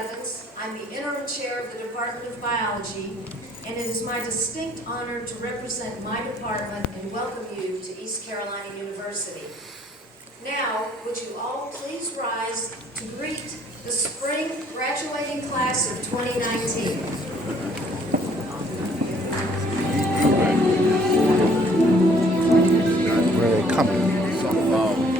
Evans. I'm the interim chair of the Department of Biology, and it is my distinct honor to represent my department and welcome you to East Carolina University. Now, would you all please rise to greet the spring graduating class of 2019. Where are they coming? It's on the phone.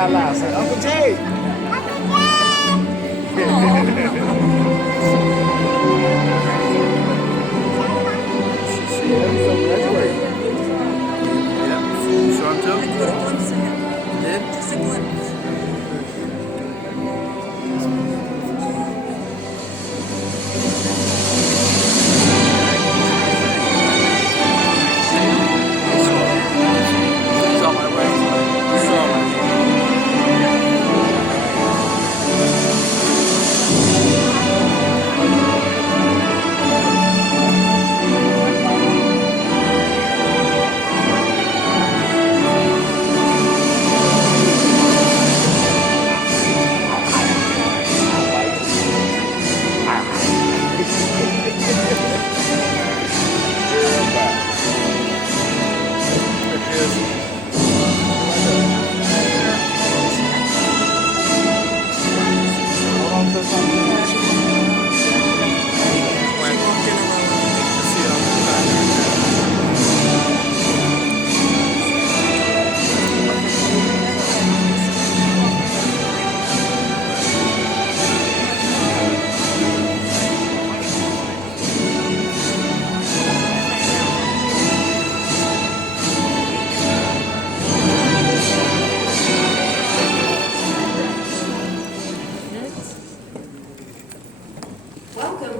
Out loud. Say, Uncle Jay. Just a glimpse.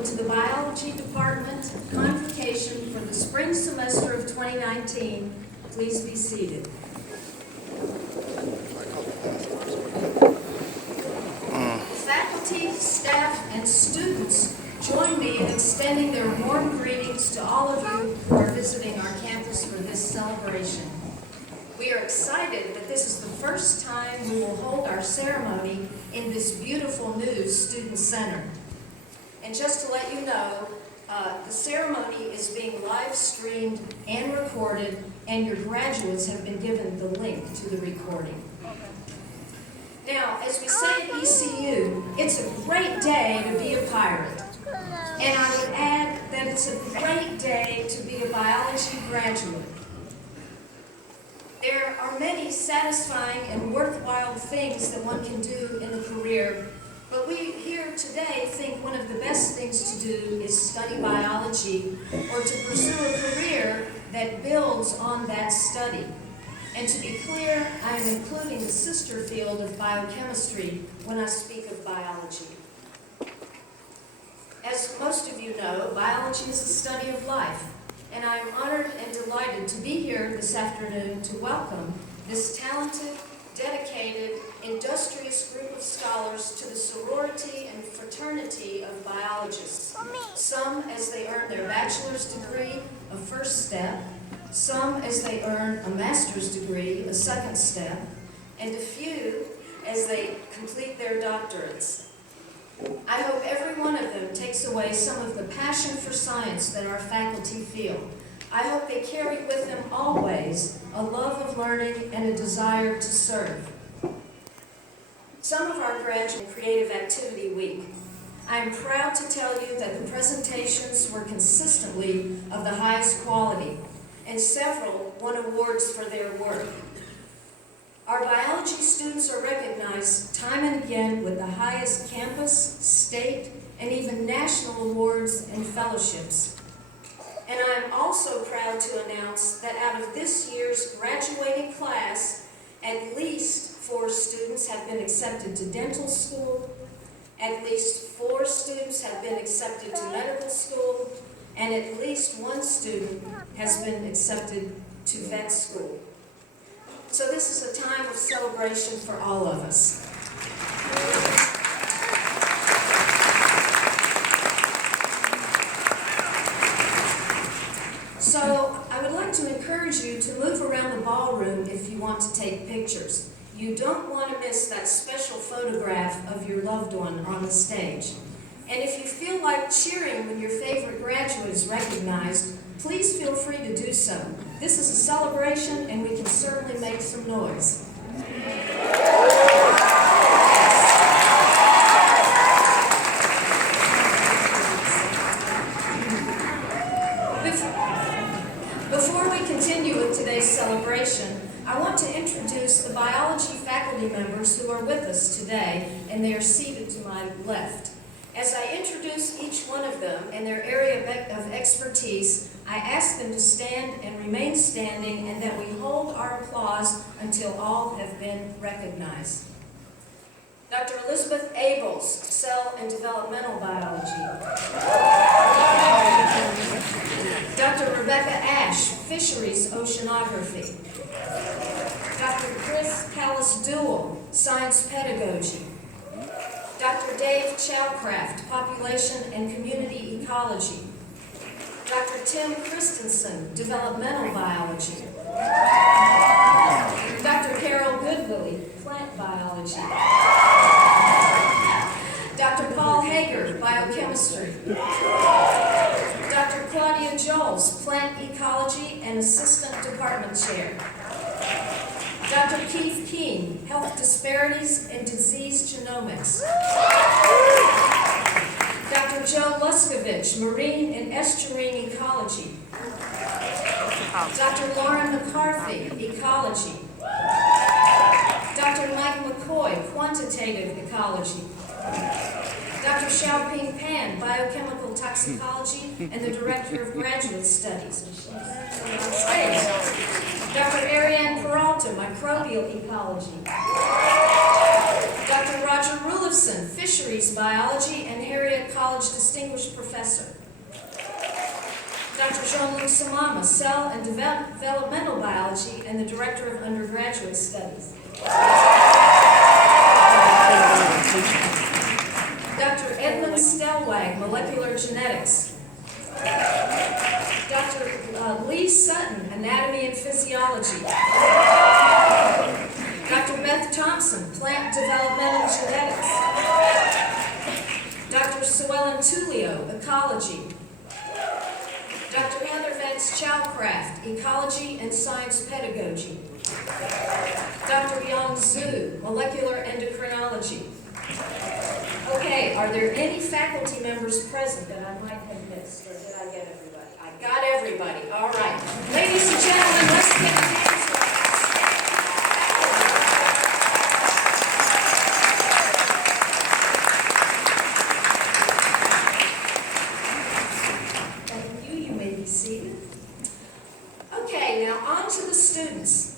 welcome to the Biology Department convocation for the spring semester of 2019. Please be seated. Faculty, staff, and students join me in extending their warm greetings to all of you who are visiting our campus for this celebration. We are excited that this is the first time we will hold our ceremony in this beautiful new student center. And just to let you know, the ceremony is being live streamed and recorded, and your graduates have been given the link to the recording. Now, as we say at ECU, it's a great day to be a pirate. And I would add that it's a great day to be a biology graduate. There are many satisfying and worthwhile things that one can do in a career, but we here today think one of the best things to do is study biology or to pursue a career that builds on that study. And to be clear, I am including the sister field of biochemistry when I speak of biology. As most of you know, biology is the study of life. And I am honored and delighted to be here this afternoon to welcome this talented, dedicated, industrious group of scholars to the sorority and fraternity of biologists. Some as they earn their bachelor's degree, a first step, some as they earn a master's degree, a second step, and a few as they complete their doctorates. I hope every one of them takes away some of the passion for science that our faculty feel. I hope they carry with them always a love of learning and a desire to serve. Some of our graduate Creative Activity Week. I am proud to tell you that the presentations were consistently of the highest quality, and several won awards for their work. Our biology students are recognized time and again with the highest campus, state, and even national awards and fellowships. And I'm also proud to announce that out of this year's graduating class, at least 4 students have been accepted to dental school, at least 4 students have been accepted to medical school, and at least 1 student has been accepted to vet school. So this is a time of celebration for all of us. So I would like to encourage you to move around the ballroom if you want to take pictures. You don't want to miss that special photograph of your loved one on the stage. And if you feel like cheering when your favorite graduate is recognized, please feel free to do so. This is a celebration, and we can certainly make some noise. Before we continue with today's celebration, I want to introduce the biology faculty members who are with us today, and they are seated to my left. As I introduce each one of them and their area of expertise, I ask them to stand and remain standing, and that we hold our applause until all have been recognized. Dr. Elizabeth Abels, Cell and Developmental Biology. Dr. Rebecca Ash, Fisheries Oceanography. Dr. Chris Callis-Dewell, Science Pedagogy. Dr. Dave Chowcraft, Population and Community Ecology. Dr. Tim Christensen, Developmental Biology. Dr. Carol Goodwillie, Plant Biology. Dr. Paul Hager, Biochemistry. Dr. Claudia Joles, Plant Ecology and Assistant Department Chair. Dr. Keith Keene, Health Disparities and Disease Genomics. Dr. Joe Luskovich, Marine and Estuarine Ecology. Dr. Lauren McCarthy, Ecology. Dr. Mike McCoy, Quantitative Ecology. Dr. Xiaoping Pan, Biochemical Toxicology and the Director of Graduate Studies. Dr. Ariane Peralta, Microbial Ecology. Dr. Dr. Roger Rulifson, Fisheries Biology and Harriet College Distinguished Professor. Dr. Jean-Luc Samama, Cell and Developmental Biology and the Director of Undergraduate Studies. Dr. Edmund Stellwag, Molecular Genetics. Dr. Lee Sutton, Anatomy and Physiology. Dr. Beth Thompson, Plant Developmental Genetics. Dr. Suellen Tullio, Ecology. Dr. Heather Vance Chowcraft, Ecology and Science Pedagogy. Dr. Yang Zhu, Molecular Endocrinology. Okay, are there any faculty members present that I might have missed, or did I get everybody? I got everybody, all right. Ladies and gentlemen, let's get hands up. Thank you, you may be seated. Okay, now on to the students.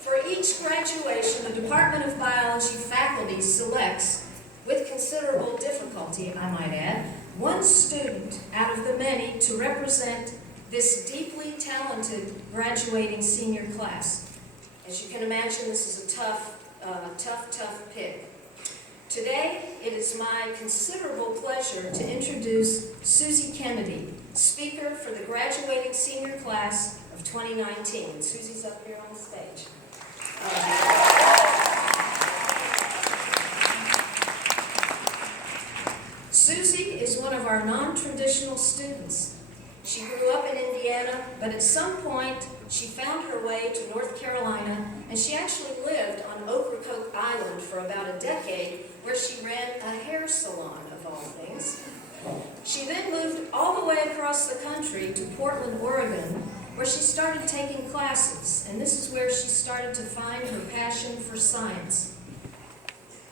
For each graduation, the Department of Biology faculty selects, with considerable difficulty, I might add, one student out of the many to represent this deeply talented graduating senior class. As you can imagine, this is a tough pick. Today, it is my considerable pleasure to introduce Susie Kennedy, speaker for the graduating senior class of 2019. Susie's up here on the stage. Susie is one of our non-traditional students. She grew up in Indiana, but at some point she found her way to North Carolina, and she actually lived on Ocracoke Island for about a decade, where she ran a hair salon, of all things. She then moved all the way across the country to Portland, Oregon, where she started taking classes, and this is where she started to find her passion for science.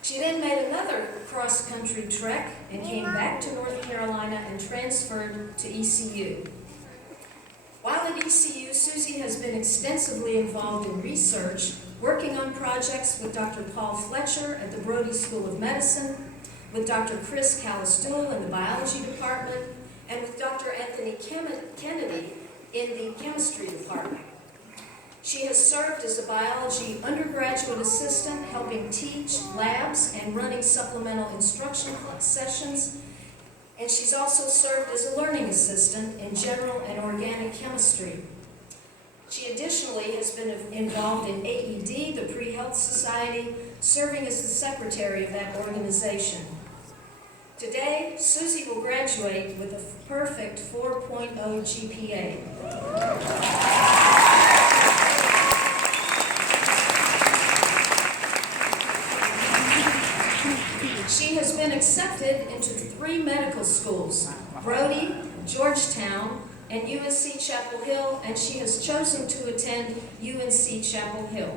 She then made another cross-country trek and came back to North Carolina and transferred to ECU. While at ECU, Susie has been extensively involved in research, working on projects with Dr. Paul Fletcher at the Brody School of Medicine, with Dr. Chris Calistool in the biology department, and with Dr. Anthony Kennedy in the chemistry department. She has served as a biology undergraduate assistant, helping teach labs and running supplemental instruction sessions, and she's also served as a learning assistant in general and organic chemistry. She additionally has been involved in AED, the Pre-Health Society, serving as the secretary of that organization. Today, Susie will graduate with a perfect 4.0 GPA. She has been accepted into 3 medical schools, Brody, Georgetown, and UNC Chapel Hill, and she has chosen to attend UNC Chapel Hill.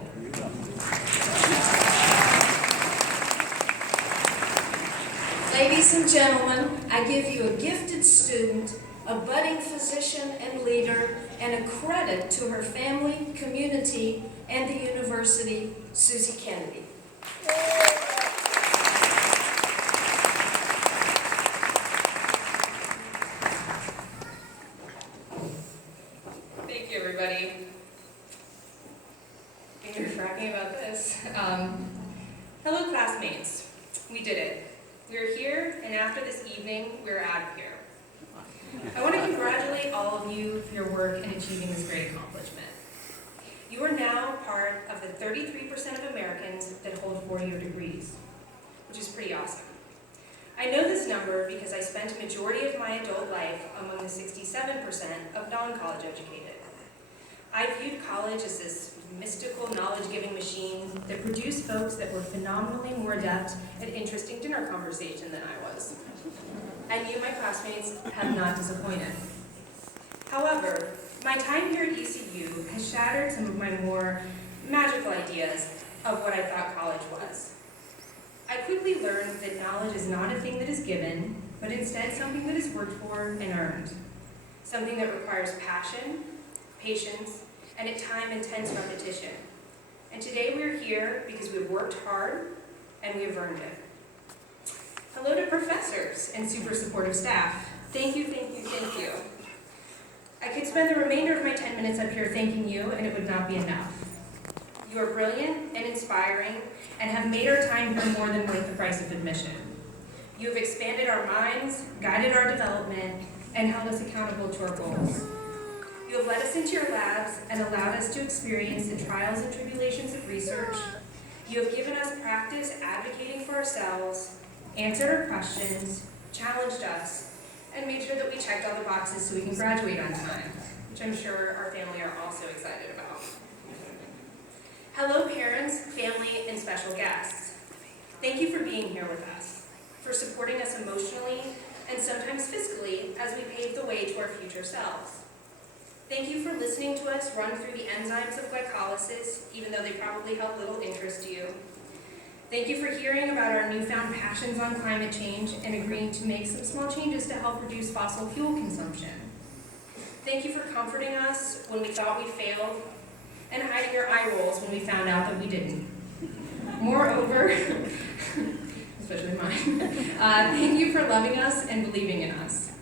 Ladies and gentlemen, I give you a gifted student, a budding physician and leader, and a credit to her family, community, and the university, Susie Kennedy. Thank you, everybody. You're talking about this. Hello, classmates. We did it. We're here, and after this evening, we're out of here. I want to congratulate all of you for your work in achieving this great accomplishment. You are now part of the 33% of Americans that hold 4-year degrees, which is pretty awesome. I know this number because I spent a majority of my adult life among the 67% of non-college educated. I viewed college as this mystical knowledge-giving machine that produced folks that were phenomenally more adept at interesting dinner conversation than I was. And you, my classmates, have not disappointed. However, my time here at ECU has shattered some of my more magical ideas of what I thought college was. I quickly learned that knowledge is not a thing that is given, but instead something that is worked for and earned. Something that requires passion, patience, and at times intense repetition. And today we're here because we've worked hard and we have earned it. Hello to professors and super supportive staff. Thank you, thank you, thank you. I could spend the remainder of my 10 minutes up here thanking you, and it would not be enough. You are brilliant and inspiring, and have made our time here more than worth the price of admission. You have expanded our minds, guided our development, and held us accountable to our goals. You have led us into your labs and allowed us to experience the trials and tribulations of research. You have given us practice advocating for ourselves, answered our questions, challenged us, and made sure that we checked all the boxes so we can graduate on time, which I'm sure our family are also excited about. Hello parents, family, and special guests. Thank you for being here with us, for supporting us emotionally and sometimes fiscally as we pave the way to our future selves. Thank you for listening to us run through the enzymes of glycolysis, even though they probably held little interest to you. Thank you for hearing about our newfound passions on climate change and agreeing to make some small changes to help reduce fossil fuel consumption. Thank you for comforting us when we thought we failed and hiding your eye rolls when we found out that we didn't. Moreover, especially mine, thank you for loving us and believing in us.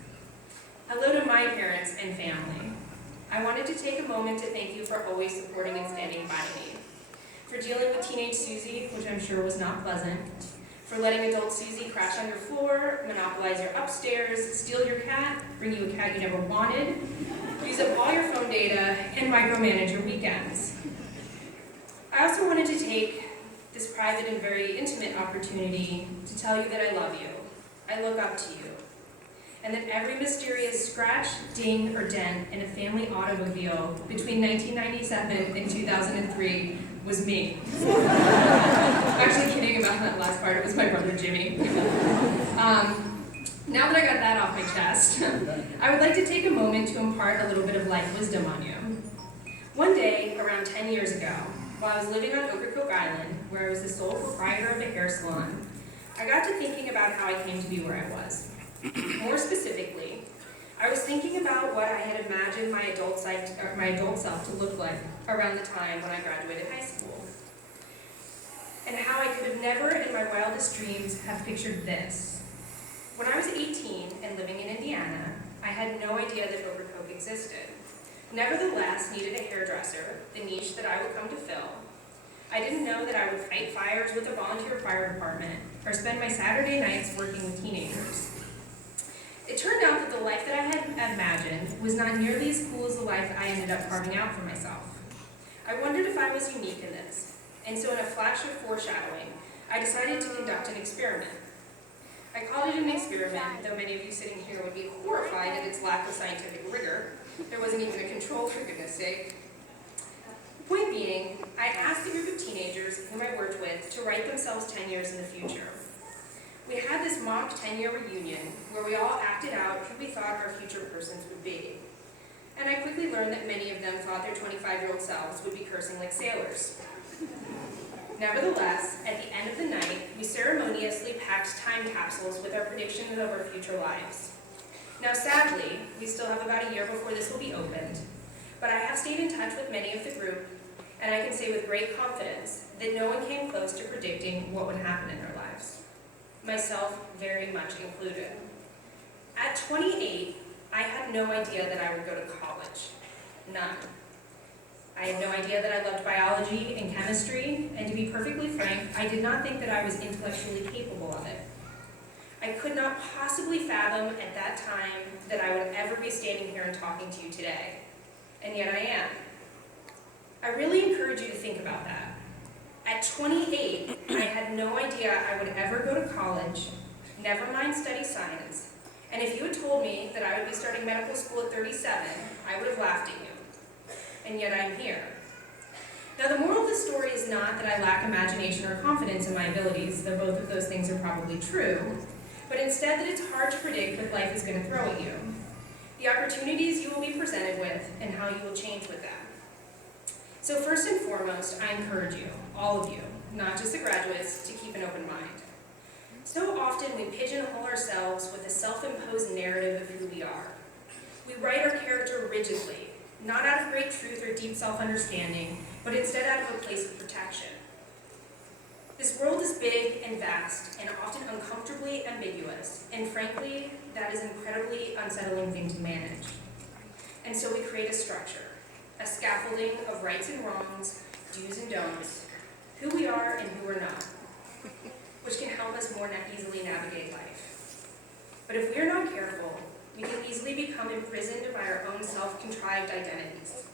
Hello to my parents and family. I wanted to take a moment to thank you for always supporting and standing by me. For dealing with teenage Susie, which I'm sure was not pleasant. For letting adult Susie crash on your floor, monopolize your upstairs, steal your cat, bring you a cat you never wanted, use up all your phone data, and micromanage your weekends. I also wanted to take this private and very intimate opportunity to tell you that I love you. I look up to you. And that every mysterious scratch, ding, or dent in a family automobile between 1997 and 2003 was me. I'm actually kidding about that last part, it was my brother Jimmy. Now that I got that off my chest, I would like to take a moment to impart a little bit of life wisdom on you. One day, around 10 years ago, while I was living on Ocracoke Island, where I was the sole proprietor of a hair salon, I got to thinking about how I came to be where I was. More specifically, I was thinking about what I had imagined my adult self to look like around the time when I graduated high school. And how I could have never in my wildest dreams have pictured this. When I was 18 and living in Indiana, I had no idea that Ocracoke existed. Nevertheless, needed a hairdresser, the niche that I would come to fill. I didn't know that I would fight fires with a volunteer fire department or spend my Saturday nights working with teenagers. It turned out that the life that I had imagined was not nearly as cool as the life I ended up carving out for myself. I wondered if I was unique in this, and so in a flash of foreshadowing, I decided to conduct an experiment. I called it an experiment, though many of you sitting here would be horrified at its lack of scientific rigor. There wasn't even a control, for goodness sake. Point being, I asked a group of teenagers whom I worked with to write themselves 10 years in the future. We had this mock 10-year reunion where we all acted out who we thought our future persons would be. And I quickly learned that many of them thought their 25-year-old selves would be cursing like sailors. Nevertheless, at the end of the night, we ceremoniously packed time capsules with our predictions of our future lives. Now sadly, we still have about a year before this will be opened, but I have stayed in touch with many of the group, and I can say with great confidence that no one came close to predicting what would happen in their lives. Myself very much included. At 28, I had no idea that I would go to college. None. I had no idea that I loved biology and chemistry, and to be perfectly frank, I did not think that I was intellectually capable of it. I could not possibly fathom at that time that I would ever be standing here and talking to you today, and yet I am. I really encourage you to think about that. At 28, I had no idea I would ever go to college, never mind study science, and if you had told me that I would be starting medical school at 37, I would have laughed at you. And yet I'm here. Now the moral of the story is not that I lack imagination or confidence in my abilities, though both of those things are probably true, but instead that it's hard to predict what life is going to throw at you, the opportunities you will be presented with, and how you will change with them. So first and foremost, I encourage you, all of you, not just the graduates, to keep an open mind. So often we pigeonhole ourselves with a self-imposed narrative of who we are. We write our character rigidly, not out of great truth or deep self-understanding, but instead out of a place of protection. This world is big and vast and often uncomfortably ambiguous, and frankly, that is an incredibly unsettling thing to manage. And so we create a structure, a scaffolding of rights and wrongs, do's and don'ts, who we are and who we're not, which can help us more easily navigate life. But if we're not careful, we can easily become imprisoned by our own self-contrived identities.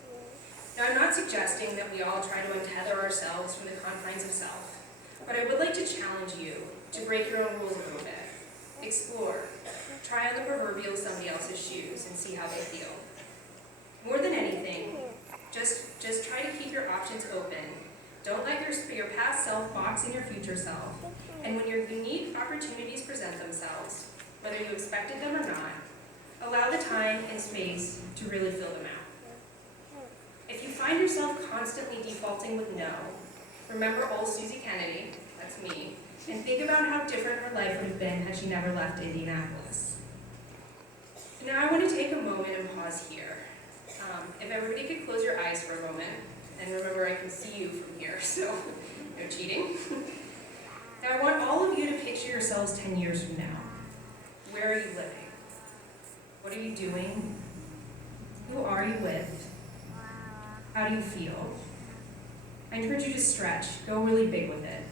Now, I'm not suggesting that we all try to untether ourselves from the confines of self, but I would like to challenge you to break your own rules a little bit. Explore. Try on the proverbial somebody else's shoes and see how they feel. More than anything, just try to keep your options open. Don't let your past self box in your future self. And when your unique opportunities present themselves, whether you expected them or not, allow the time and space to really fill them out. If you find yourself constantly defaulting with no, remember old Susie Kennedy, that's me, and think about how different her life would have been had she never left Indianapolis. Now I want to take a moment and pause here. If everybody could close your eyes for a moment, and remember I can see you from here, so no cheating. Now I want all of you to picture yourselves 10 years from now. Where are you living? What are you doing? Who are you with? How do you feel? I encourage you to stretch, go really big with it.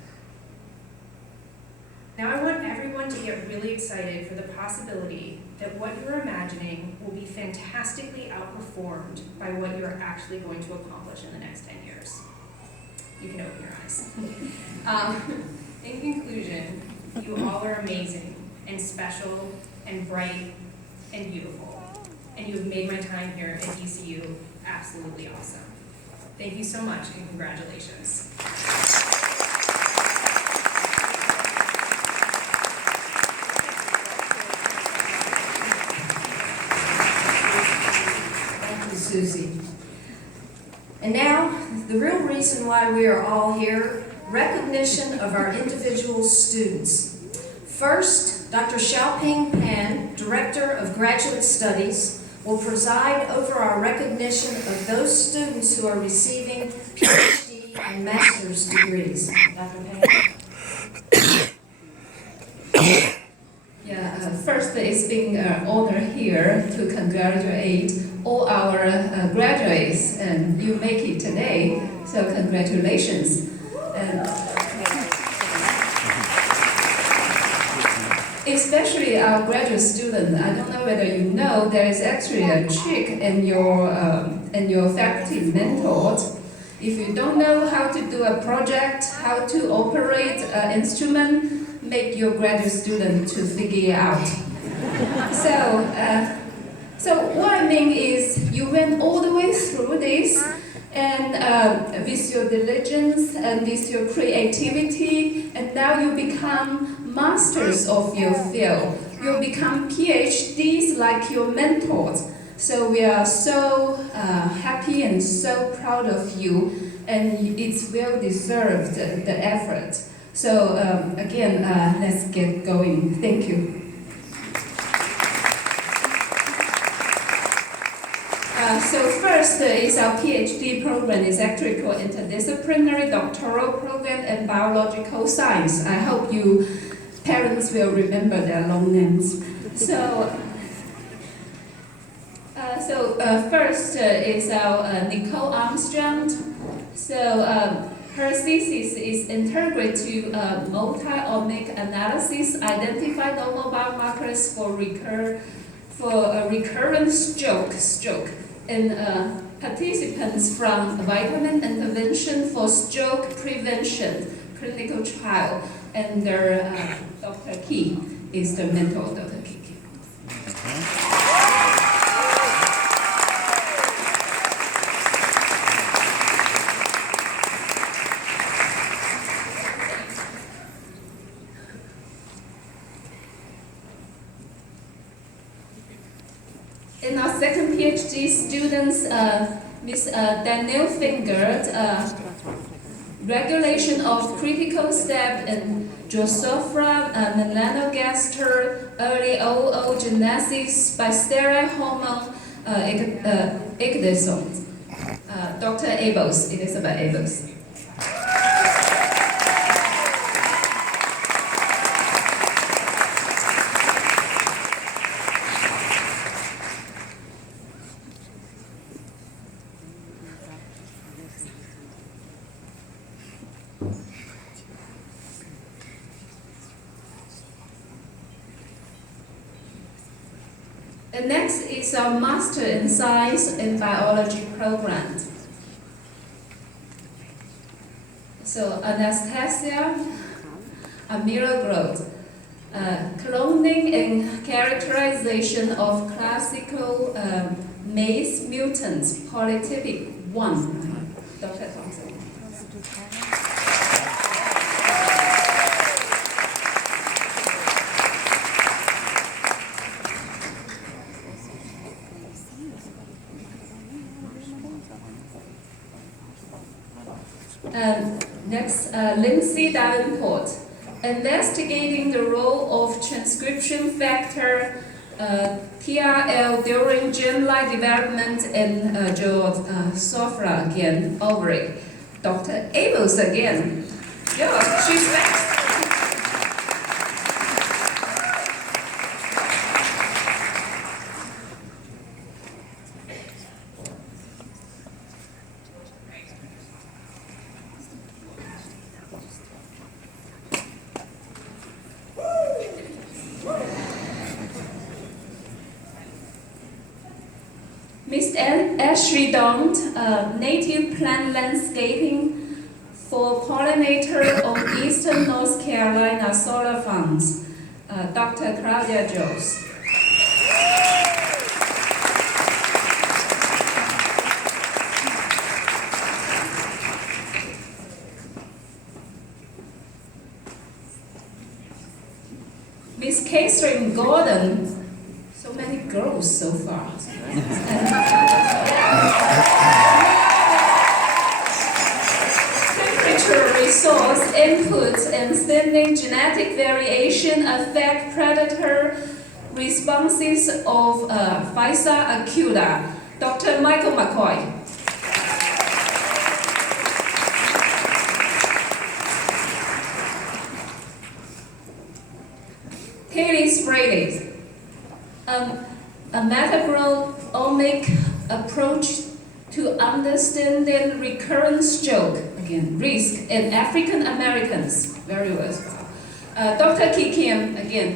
Now I want everyone to get really excited for the possibility that what you're imagining will be fantastically outperformed by what you're actually going to accomplish in the next 10 years. You can open your eyes. In conclusion, you all are amazing and special and bright and beautiful. And you have made my time here at ECU absolutely awesome. Thank you so much and congratulations. Thank you, Susie. And now, the real reason why we are all here, recognition of our individual students. First, Dr. Xiaoping Pan, Director of Graduate Studies, will preside over our recognition of those students who are receiving PhD and master's degrees. Dr. Pan? First, it's been an honor here to congratulate all our graduates, and you make it today, so congratulations. Especially our graduate students, I don't know whether you know, there is actually a trick in your faculty mentors. If you don't know how to do a project, how to operate an instrument, make your graduate student to figure it out. So what I mean is, you went all the way through this, and with your diligence and with your creativity, and now you become masters of your field. You become PhDs like your mentors. So we are so happy and so proud of you, and it's well deserved, the effort. So again, let's get going. Thank you. So first is our PhD program. Is actually called Interdisciplinary Doctoral Program in Biological Science. I hope you parents will remember their long names. So first is our Nicole Armstrong. So her thesis is integrative multi-omic analysis, identify normal biomarkers for recurrent stroke in participants from vitamin intervention for stroke prevention clinical trial. And Dr. Key is the mentor of Dr. Key. In our second PhD students, Ms. Danielle Fingert, regulation of critical step in Drosophila melanogaster early oogenesis by steroid hormone ecdysone. Dr. Abels, Elizabeth Abels. The next is our Master in Science and Biology program. So Anastasia Amirogrod, cloning and characterization of classical maize mutants, polytypic 1. Dr. Thompson. Next, Lindsay Davenport, investigating the role of transcription factor TRL during germline development in Drosophila again, ovary. Dr. Abels again. Yeah, she's back. Miss Ashley Daunt, native plant landscaping for pollinator on eastern North Carolina solar farms. Dr. Claudia Jones. Miss Catherine Gordon. So many girls so far. Temperature resource input and standing genetic variation affect predator responses of Physa acula. Dr. Michael McCoy. Kayla Spraylis. A metagronomic approach to understanding recurrent stroke, again, risk in African Americans. Very well. Dr. Ki Kim, again.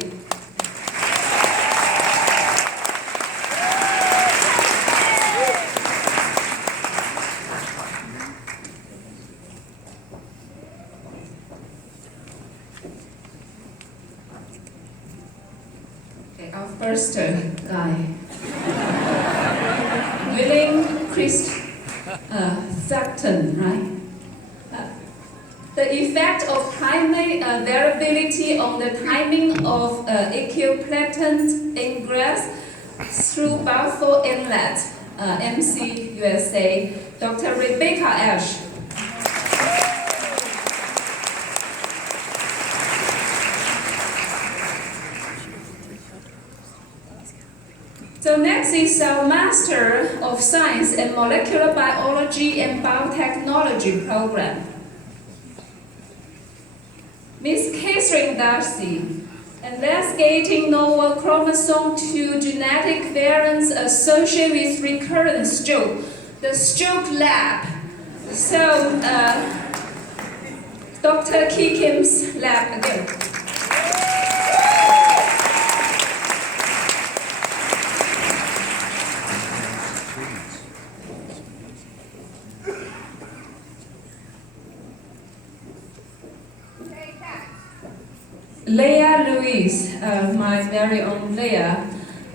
Our first guy, William Chris Thacton, right? The effect of climate variability on the timing of equiplant ingress through Balfour Inlet, MC, USA, Dr. Rebecca Ash. So next is our Master of Science in Molecular Biology and Biotechnology program. Miss Catherine Darcy, investigating novel chromosome 2 genetic variants associated with recurrent stroke, the stroke lab. So Dr. Ki Kim's lab again. Leah Louise, my very own Leah,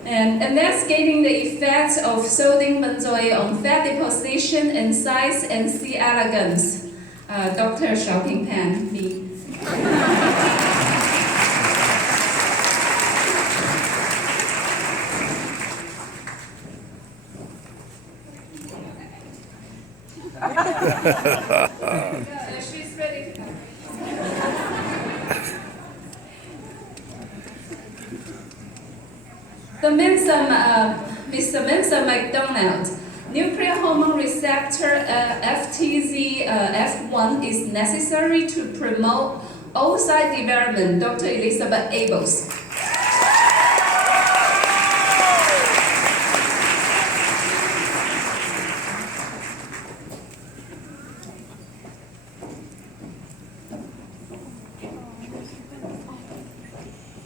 and investigating the effects of sodium benzoate on fat deposition in size and C. elegans. Dr. Xiaoping Pan, me. She's ready to come. Mr. Mensa McDonald, nuclear hormone receptor FTZ-F1 is necessary to promote oocyte development. Dr. Elizabeth Abels.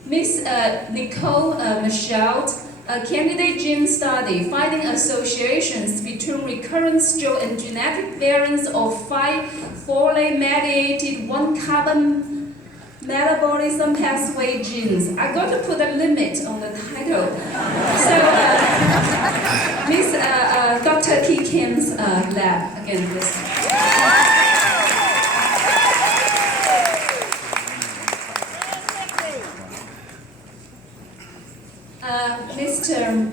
Miss Nicole Michaud, a candidate gene study finding associations between recurrent stroke and genetic variants of 5 folate-mediated 1-carbon metabolism pathway genes. I got to put a limit on the title. So, Miss Dr. T. Kim's lab, again, please. Mr.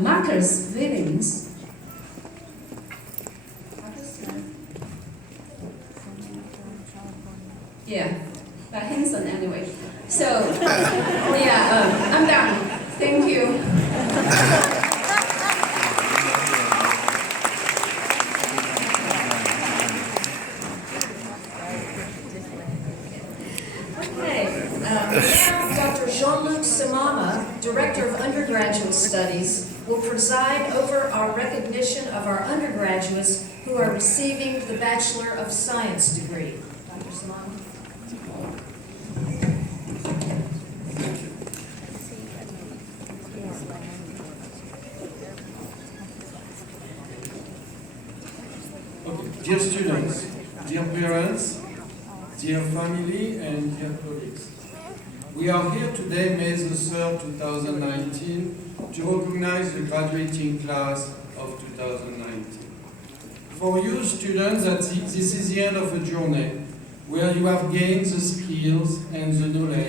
Marcus Williams. Yeah, but Hanson anyway. So, yeah, I'm done. Thank you. Okay, now Dr. Jean-Luc Samama, Director of Undergraduate Studies, will preside over our recognition of our undergraduates who are receiving the Bachelor of Science degree. Dr. Samama. Okay. Dear students, dear parents, dear family, and dear colleagues, we are here today, May the 3rd, 2019, to recognize the graduating class of 2019. For you students, this is the end of a journey where you have gained the skills and the knowledge